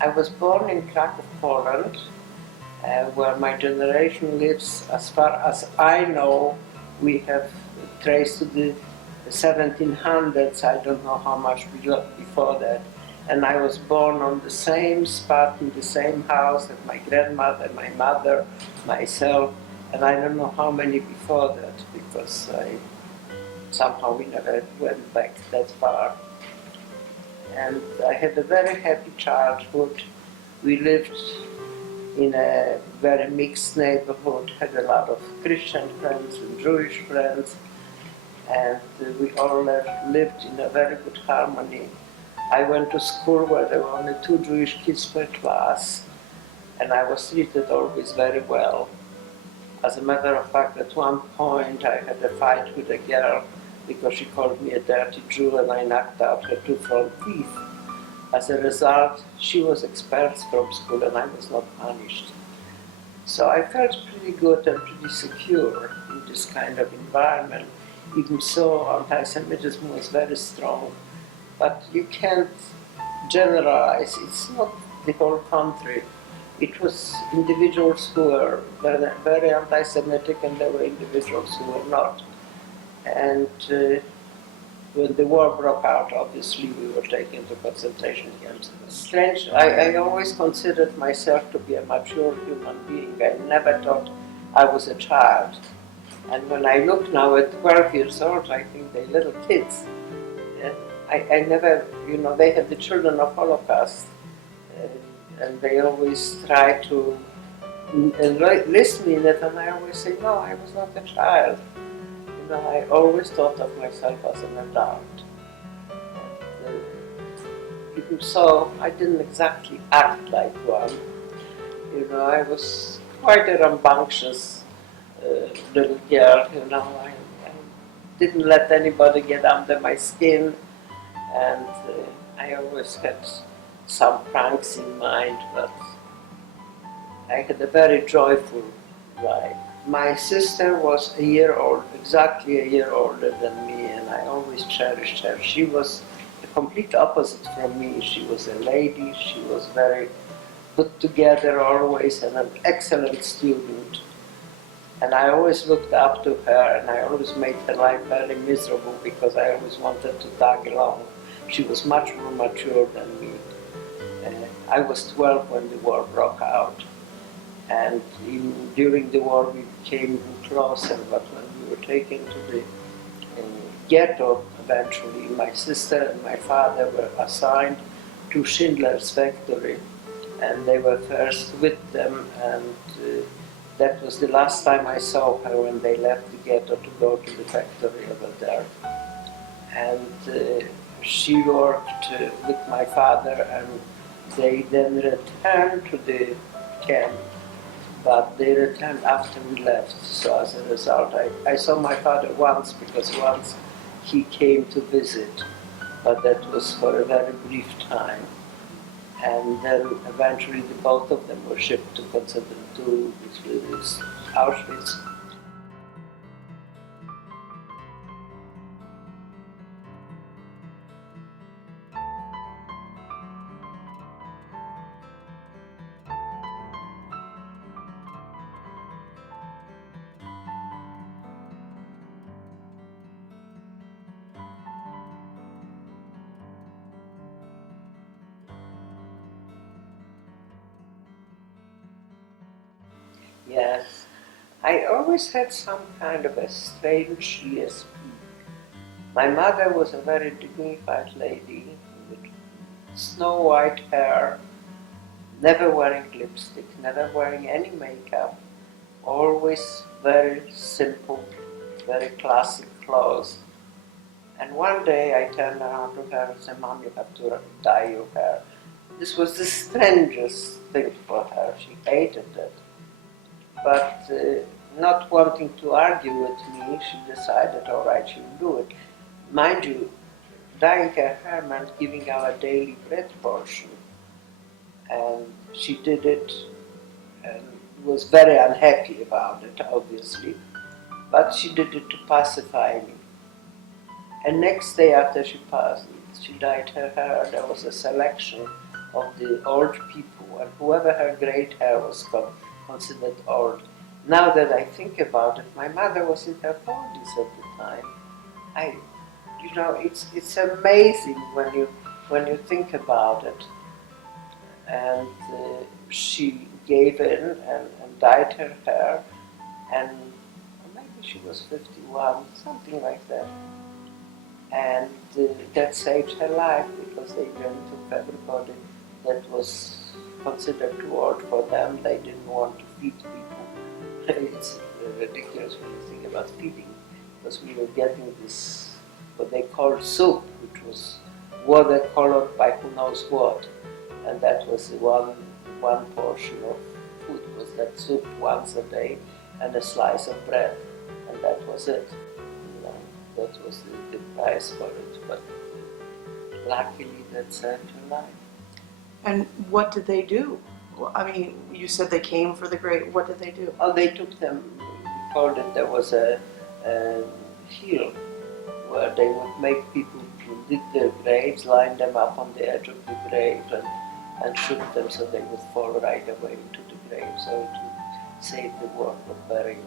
I was born in Krakow, Poland, where my generation lives. As far as I know, we have traced to the 1700s. I don't know how much before that. And I was born on the same spot in the same house as my grandmother, my mother, myself, and I don't know how many before that, because somehow we never went back that far. And I had a very happy childhood. We lived in a very mixed neighborhood, had a lot of Christian friends and Jewish friends, and we all lived in a very good harmony. I went to school where there were only 2 Jewish kids per class, and I was treated always very well. As a matter of fact, at one point I had a fight with a girl because she called me a dirty Jew and I knocked out her 2 front teeth. As a result, she was expelled from school and I was not punished. So I felt pretty good and pretty secure in this kind of environment. Even so, anti-Semitism was very strong. But you can't generalize. It's not the whole country. It was individuals who were very, very anti-Semitic and there were individuals who were not. And when the war broke out, obviously we were taken to concentration camps. Strange, I always considered myself to be a mature human being. I never thought I was a child. And when I look now at 12 years old, I think they're little kids. I never, they had the children of Holocaust. And they always try to enlist me in it, and I always say, no, I was not a child. I always thought of myself as an adult. Even so, I didn't exactly act like one. I was quite a rambunctious little girl. I didn't let anybody get under my skin, and I always had some pranks in mind, but I had a very joyful life. My sister was exactly a year older than me, and I always cherished her. She was the complete opposite from me. She was a lady, she was very put together always, and an excellent student. And I always looked up to her, and I always made her life very miserable because I always wanted to tag along. She was much more mature than me. I was 12 when the war broke out, and during the war we became closer, but when we were taken to the ghetto, eventually my sister and my father were assigned to Schindler's factory, and they were first with them, and that was the last time I saw her when they left the ghetto to go to the factory over there. And she worked with my father, and they then returned to the camp, but they returned after we left. So as a result, I saw my father once, because once he came to visit, but that was for a very brief time. And then eventually both of them were shipped to Auschwitz. Yes, I always had some kind of a strange ESP. My mother was a very dignified lady with snow white hair, never wearing lipstick, never wearing any makeup, always very simple, very classic clothes. And one day I turned around to her and said, "Mom, you have to dye your hair." This was the strangest thing for her. She hated it. But not wanting to argue with me, she decided, all right, she'll do it. Mind you, dyeing her hair meant giving our daily bread portion. And she did it and was very unhappy about it, obviously. But she did it to pacify me. And next day after she dyed her hair, there was a selection of the old people, and whoever had great hair was considered old. Now that I think about it, my mother was in her 40s at the time. It's amazing when you think about it. And she gave in and dyed her hair, and maybe she was 51, something like that. And that saved her life, because they then took everybody that was considered too old for them. They didn't want to feed people. It's ridiculous when you think about feeding, because we were getting this, what they called soup, which was water colored by who knows what. And that was one portion of food, was that soup once a day and a slice of bread. And that was it. That was the price for it, but luckily that saved her life. And what did they do? Well, I mean, you said they came for the grave. What did they do? Oh, they took them. We called it, there was a hill where they would make people to dig their graves, line them up on the edge of the grave, and shoot them so they would fall right away into the grave, so it would save the work of burying